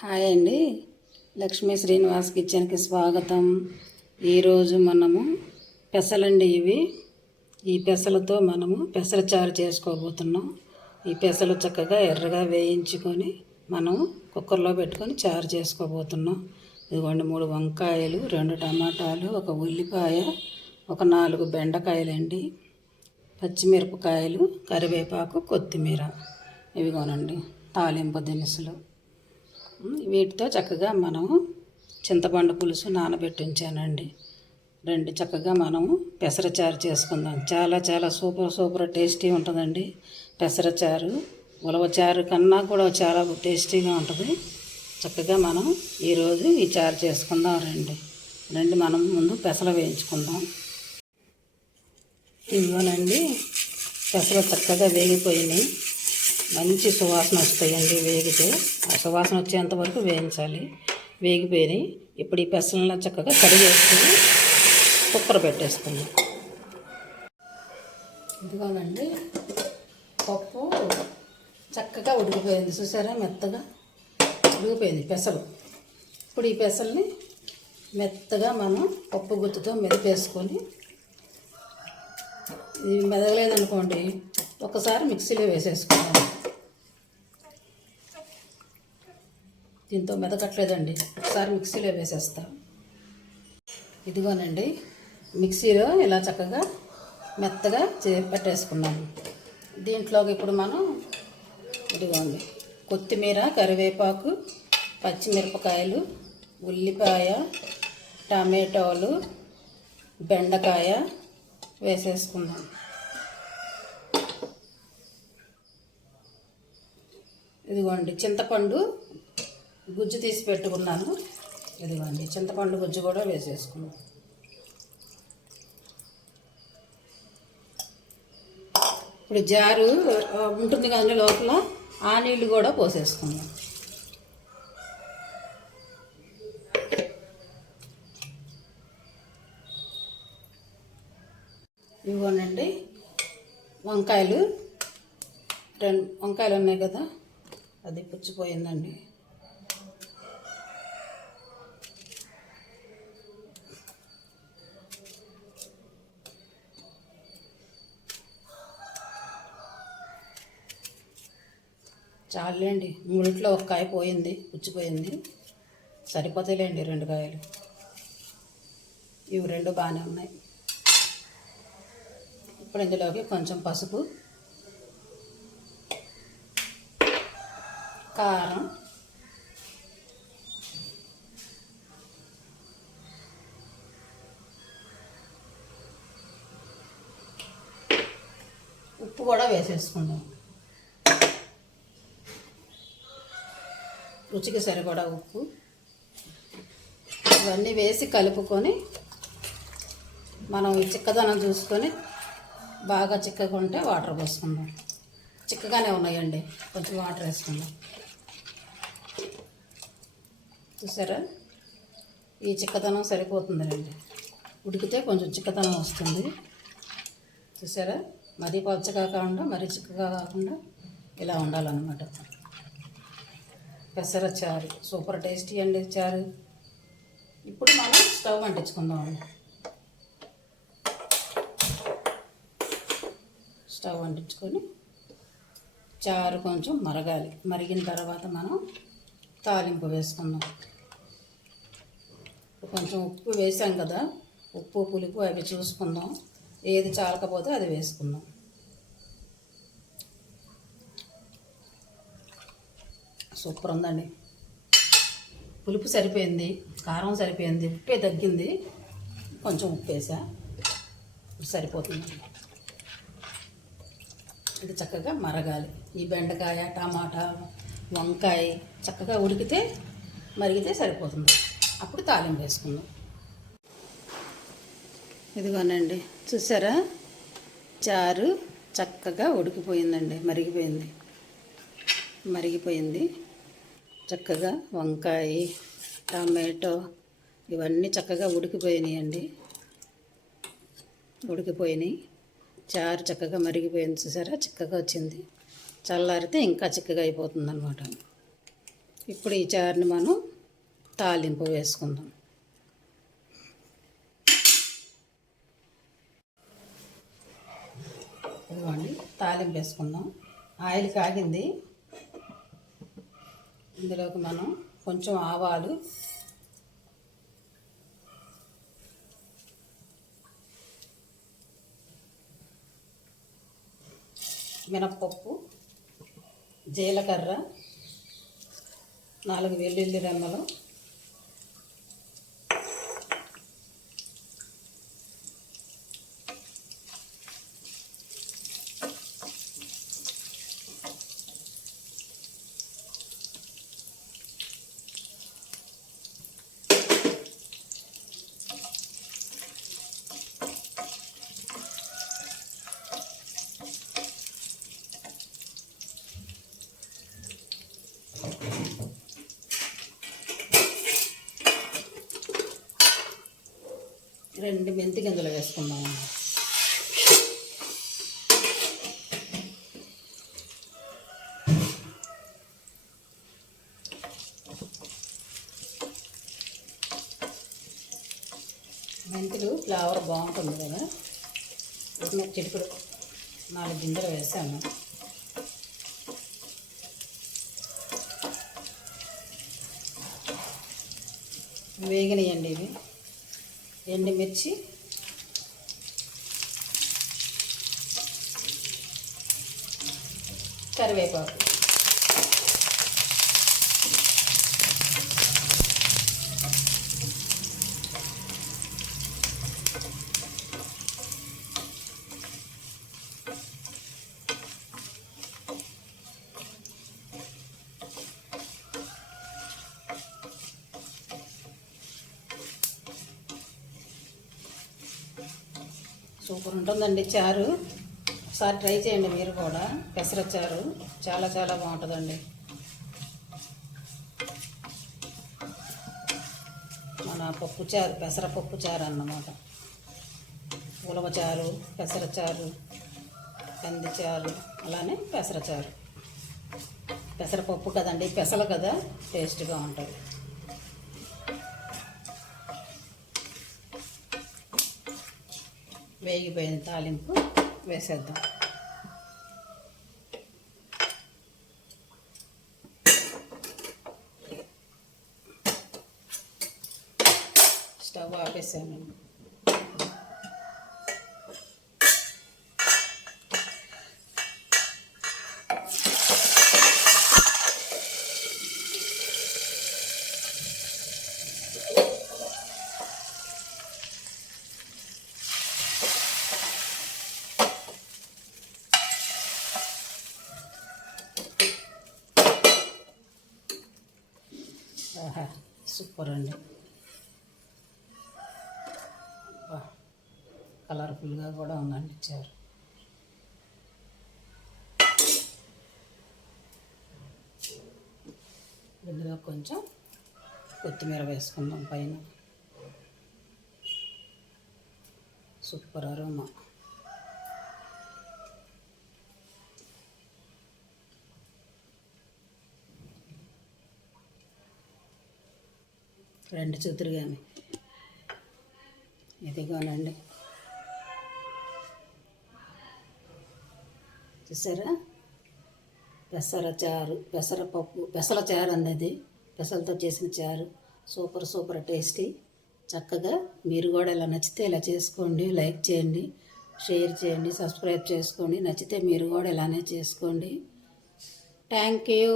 Hi అండి, లక్ష్మీ శ్రీనివాస్ కిచెన్కి స్వాగతం. ఈరోజు మనము పెసలండి ఇవి. ఈ పెసలతో మనము పెసరచారు చేసుకోబోతున్నాం. ఈ పెసలు చక్కగా ఎర్రగా వేయించుకొని మనం కుక్కర్లో పెట్టుకొని చారు చేసుకోబోతున్నాం. ఇదిగోండి 3 వంకాయలు, 2 టమాటాలు, 1 ఉల్లిపాయ, 4 బెండకాయలండి, పచ్చిమిరపకాయలు, కరివేపాకు, కొత్తిమీర. ఇవిగోనండి తాలింపు దినుసులు. వీటితో చక్కగా మనము చింతపండు పులుసు నానబెట్టి ఉంచానండి. చక్కగా మనము పెసరచారు చేసుకుందాం. చాలా చాలా సూపర్ టేస్టీ ఉంటుందండి పెసరచారు. ఉలవచారు కన్నా కూడా చాలా టేస్టీగా ఉంటుంది. చక్కగా మనం ఈరోజు ఈ చారు చేసుకుందాం. రండి మనం ముందు పెసలు వేయించుకుందాం. ఇవ్వనండి పెసలు చక్కగా వేగిపోయినాయి. మంచి సువాసన వస్తాయండి వేగితే. ఆ సువాసన వచ్చేంత వరకు వేయించాలి. వేగిపోయి ఇప్పుడు ఈ పెసలను చక్కగా కడిగేసుకుని కుక్కర్ పెట్టేసుకుందాం. ఇదిగోనండి పప్పు చక్కగా ఉడికిపోయింది. చూసారా, మెత్తగా ఉడికిపోయింది పెసలు. ఇప్పుడు ఈ పెసల్ని మెత్తగా మనం పప్పు గుత్తుతో మెదిపేసుకొని, ఇది మెదగలేదనుకోండి ఒకసారి మిక్సీలో వేసేసుకున్నాం. దీంతో మెదకట్లేదండి, ఒకసారి మిక్సీలో వేసేస్తాం. ఇదిగోనండి మిక్సీలో ఇలా చక్కగా మెత్తగా పెట్టేసుకున్నాము. దీంట్లోకి ఇప్పుడు మనం ఇదిగోండి కొత్తిమీర, కరివేపాకు, పచ్చిమిరపకాయలు, ఉల్లిపాయ, టమాటోలు, బెండకాయ వేసేసుకున్నాం. ఇదిగోండి చింతపండు గుజ్జు తీసి పెట్టుకున్నాను. ఇదిగోండి చింతపండు గుజ్జు కూడా వేసేసుకున్నాం. ఇప్పుడు జారు ఉంటుంది కదండి లోపల, ఆ నీళ్ళు కూడా పోసేసుకున్నాం. ఇవ్వనండి వంకాయలు, 2 వంకాయలు ఉన్నాయి కదా, అది పుచ్చిపోయిందండి. చాలండి, 3 1 కాయ పోయింది, పుచ్చిపోయింది. సరిపోతాయిలేండి 2 కాయలు. ఇవి 2 బాగానే ఉన్నాయి. ఇప్పుడు ఇందులోకి కొంచెం పసుపు, కారం, ఉప్పు కూడా వేసేసుకుందాం. రుచికి సరిపడా ఉప్పు. ఇవన్నీ వేసి కలుపుకొని మనం ఈ చిక్కదనం చూసుకొని, బాగా చిక్కగా ఉంటే వాటర్ పోసుకుందాం. చిక్కగానే ఉన్నాయండి, కొంచెం వాటర్ వేసుకుందాం. చూసారా, ఈ చిక్కదనం సరిపోతుందండి. ఉడికితే కొంచెం చిక్కదనం వస్తుంది. చూసారా, మరీ పచ్చగా కాకుండా మరీ చిక్కగా కాకుండా ఇలా ఉండాలన్నమాట. పెసర చారు సూపర్ టేస్టీ అండి చారు. ఇప్పుడు మనం స్టవ్ అంటించుకుందామండి. స్టవ్ అంటించుకొని చారు కొంచెం మరగాలి. మరిగిన తర్వాత మనం తాలింపు వేసుకుందాం. కొంచెం ఉప్పు వేసాం కదా, ఉప్పు పులుపు అవి చూసుకుందాం. ఏది చాలకపోతే అది వేసుకుందాం. సూపర్ ఉందండి. పులుపు సరిపోయింది, కారం సరిపోయింది, ఉప్పే తగ్గింది. కొంచెం ఉప్పు వేసా, సరిపోతుందండి. ఇది చక్కగా మరగాలి. ఈ బెండకాయ, టమాటా, వంకాయ చక్కగా ఉడికితే మరిగితే సరిపోతుంది. అప్పుడు తాలింపు వేసుకుందాం. ఇదిగోనండి చూసారా, చారు చక్కగా ఉడికిపోయిందండి, మరిగిపోయింది. చక్కగా వంకాయ, టమాటో ఇవన్నీ చక్కగా ఉడికిపోయినాయండి. చారు చక్కగా మరిగిపోయింది. చూసారా, చిక్కగా వచ్చింది. చల్లారితే ఇంకా చిక్కగా అయిపోతుంది అన్నమాట. ఇప్పుడు ఈ చారుని మనం తాలింపు వేసుకుందాం. ఇదిగోండి తాలింపు వేసుకుందాం. ఆయిల్ కాగింది. ఇందులోకి మనం కొంచెం ఆవాలు, మినప్పప్పు, జీలకర్ర, 4 వెల్లుల్లి రెమ్మలు, రెండు మెంతి గింజలు వేసుకుందాం. మెంతులు ఫ్లేవర్ బాగుంటుంది కదా. చిటికుడు 4 గింజలు వేసాను. వేగనియండి ఇవి. ఎండుమిర్చి, కరివేపాకు, సూపర్ ఉంటుందండి చారు. ఒకసారి ట్రై చేయండి మీరు కూడా. పెసర చారు చాలా చాలా బాగుంటుందండి. మన పప్పు చారు, పెసరపప్పు చారు అన్నమాట. ఉలవ చారు, పెసర చారు, కంది చారు, అలానే పెసర చారు. పెసరపప్పు కదండి, పెసలు కదా, టేస్ట్గా ఉంటుంది. వేగిపోయిన తాలింపు వేసేద్దాం. స్టవ్ ఆపేసాను. సూపర్ అండి. కలర్ఫుల్గా కూడా ఉందండి చారు. ఇందులో కొంచెం కొత్తిమీర వేసుకుందాం పైన. Super aroma. రెండు చూతురు కానీ ఇదిగోనండి, చూసారా? పెసర చారు, పెసరపప్పు, పెసల చారు అన్నది, పెసలతో చేసిన చారు. Super super tasty. చక్కగా మీరు కూడా ఇలా నచ్చితే ఇలా చేసుకోండి. లైక్ చేయండి, షేర్ చేయండి, సబ్స్క్రైబ్ చేసుకోండి. నచ్చితే మీరు కూడా ఇలానే చేసుకోండి. Thank you.